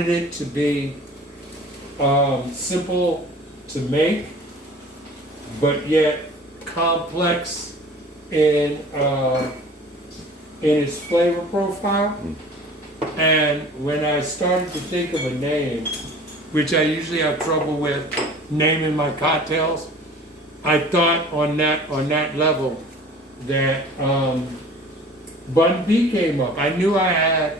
wanted it to be simple to make, but yet complex in its flavor profile. And when I started to think of a name, which I usually have trouble with naming my cocktails, I thought on that level that Bun B came up. I knew I had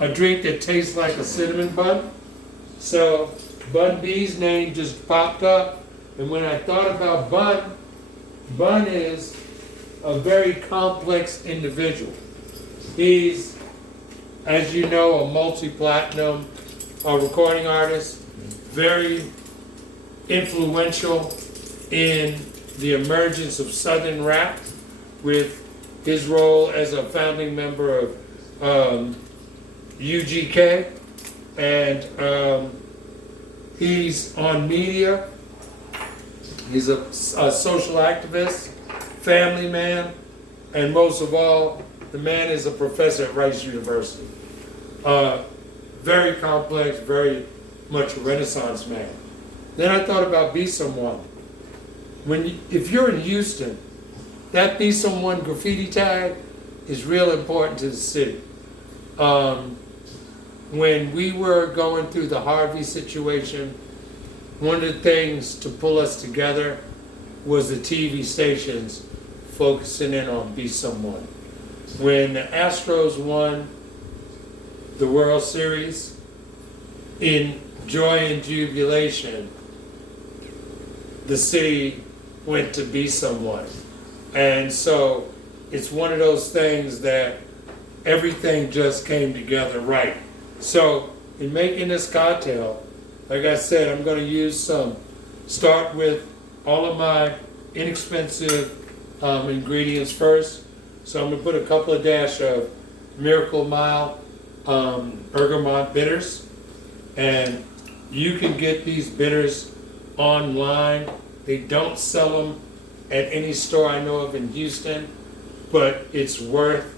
a drink that tastes like a cinnamon bun. So Bun B's name just popped up, and when I thought about Bun is a very complex individual. He's, as you know, a multi-platinum recording artist, very influential in the emergence of Southern rap with his role as a founding member of UGK, and he's on media. He's a social activist, family man, and most of all, the man is a professor at Rice University. Very complex, very much a Renaissance man. Then I thought about Be Someone. If you're in Houston, that Be Someone graffiti tag is real important to the city. When we were going through the Harvey situation, one of the things to pull us together was the TV stations focusing in on Be Someone. When the Astros won the World Series, in joy and jubilation, the city went to Be Someone. And so it's one of those things that everything just came together right. So in making this cocktail, like I said, I'm going to start with all of my inexpensive ingredients first. So I'm going to put a couple of dash of Miracle Mile bergamot bitters. And you can get these bitters online. They don't sell them at any store I know of in Houston, but it's worth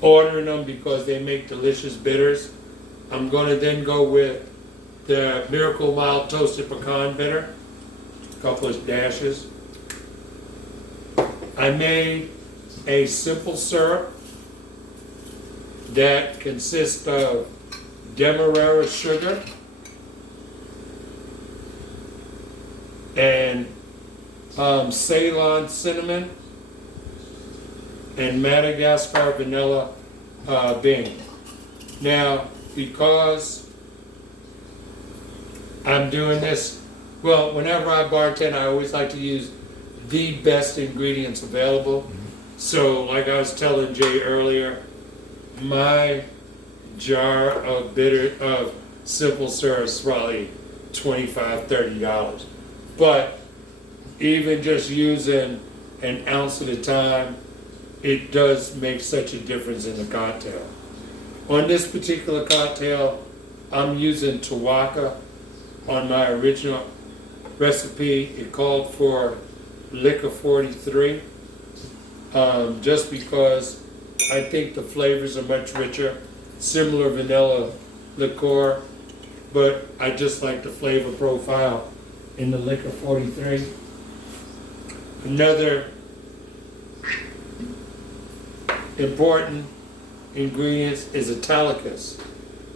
ordering them because they make delicious bitters. I'm going to then go with the Miracle Mile Toasted Pecan Bitter, a couple of dashes. I made a simple syrup that consists of Demerara sugar and Ceylon cinnamon and Madagascar vanilla bean. Now, because I'm doing this, well, whenever I bartend, I always like to use the best ingredients available. So, like I was telling Jay earlier, my jar of simple syrup is probably $25, $30. But even just using an ounce at a time, it does make such a difference in the cocktail. On this particular cocktail, I'm using Tawaka. On my original recipe, it called for liquor 43, just because I think the flavors are much richer, similar vanilla liqueur, but I just like the flavor profile in the liquor 43. Another important ingredient is Italicus.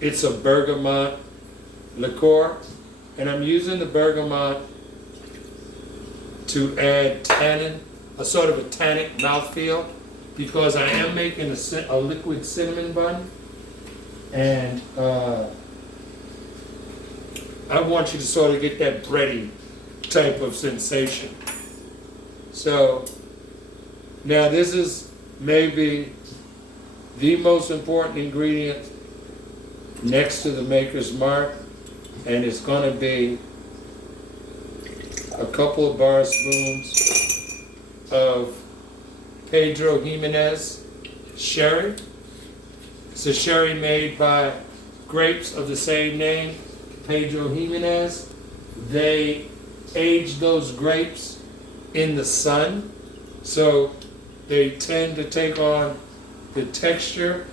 It's a bergamot liqueur, and I'm using the bergamot to add tannin, a sort of a tannic mouthfeel, because I am making a liquid cinnamon bun, and I want you to sort of get that bready type of sensation. So now this is maybe the most important ingredient next to the maker's mark, and it's going to be a couple of bar spoons of Pedro Jimenez sherry. It's a sherry made by grapes of the same name, Pedro Jimenez. They age those grapes in the sun, so they tend to take on the texture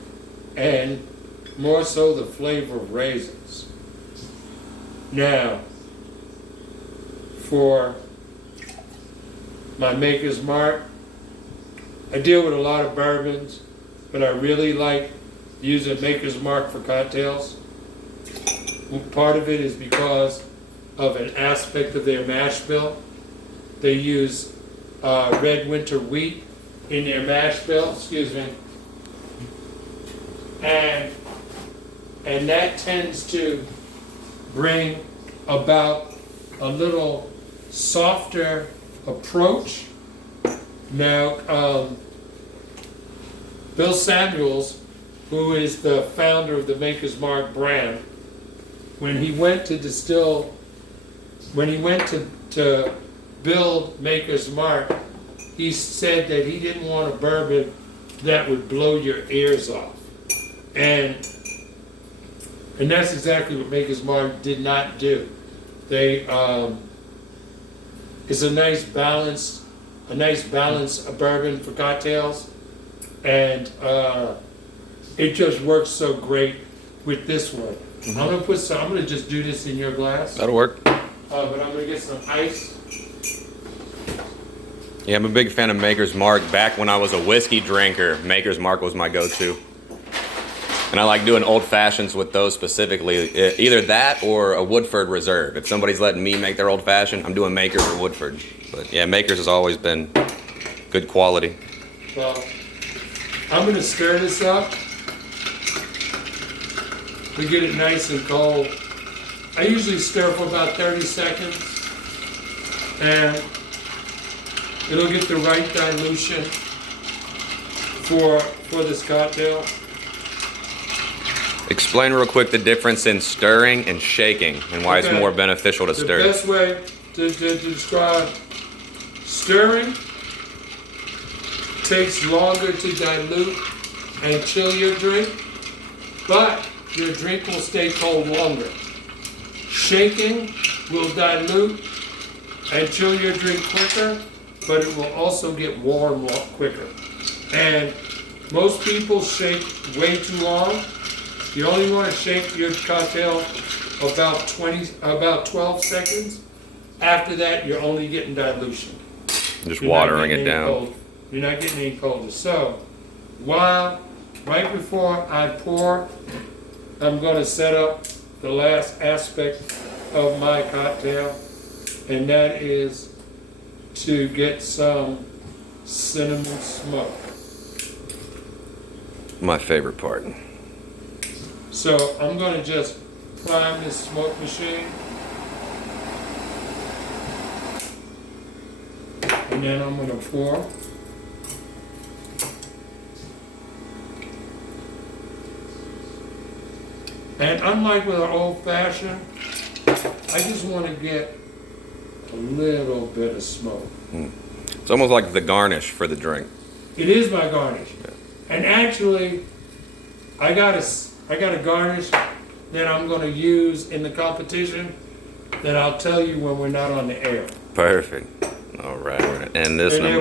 and more so the flavor of raisins. Now, for my Maker's Mark, I deal with a lot of bourbons, but I really like using Maker's Mark for cocktails. Part of it is because of an aspect of their mash bill. They use red winter wheat in their mash bill, excuse me. And that tends to bring about a little softer approach. Now, Bill Samuels, who is the founder of the Maker's Mark brand, when he went to build Maker's Mark, he said that he didn't want a bourbon that would blow your ears off. And that's exactly what Maker's Mark did not do. They it's a nice balance of bourbon for cocktails, and it just works so great with this one. Mm-hmm. I'm gonna just do this in your glass. That'll work. But I'm gonna get some ice. Yeah, I'm a big fan of Maker's Mark. Back when I was a whiskey drinker, Maker's Mark was my go-to. And I like doing old fashions with those specifically. Either that or a Woodford Reserve. If somebody's letting me make their old fashioned, I'm doing Maker's or Woodford. But yeah, Maker's has always been good quality. Well, I'm gonna stir this up to get it nice and cold. I usually stir for about 30 seconds, and it'll get the right dilution for this cocktail. Explain real quick the difference in stirring and shaking and why it's more beneficial to stir. The best way to describe stirring takes longer to dilute and chill your drink, but your drink will stay cold longer. Shaking will dilute and chill your drink quicker, but it will also get warm quicker. And most people shake way too long. You only want to shake your cocktail about 12 seconds. After that, you're only getting dilution. Just watering it down. You're not getting any colder. So, right before I pour, I'm going to set up the last aspect of my cocktail, and that is to get some cinnamon smoke. My favorite part. So I'm going to just prime this smoke machine, and then I'm going to pour. And unlike with an old fashioned, I just want to get a little bit of smoke. It's almost like the garnish for the drink. It is my garnish. Yeah. And actually, I got a garnish that I'm going to use in the competition that I'll tell you when we're not on the air. Perfect. All right. And this one.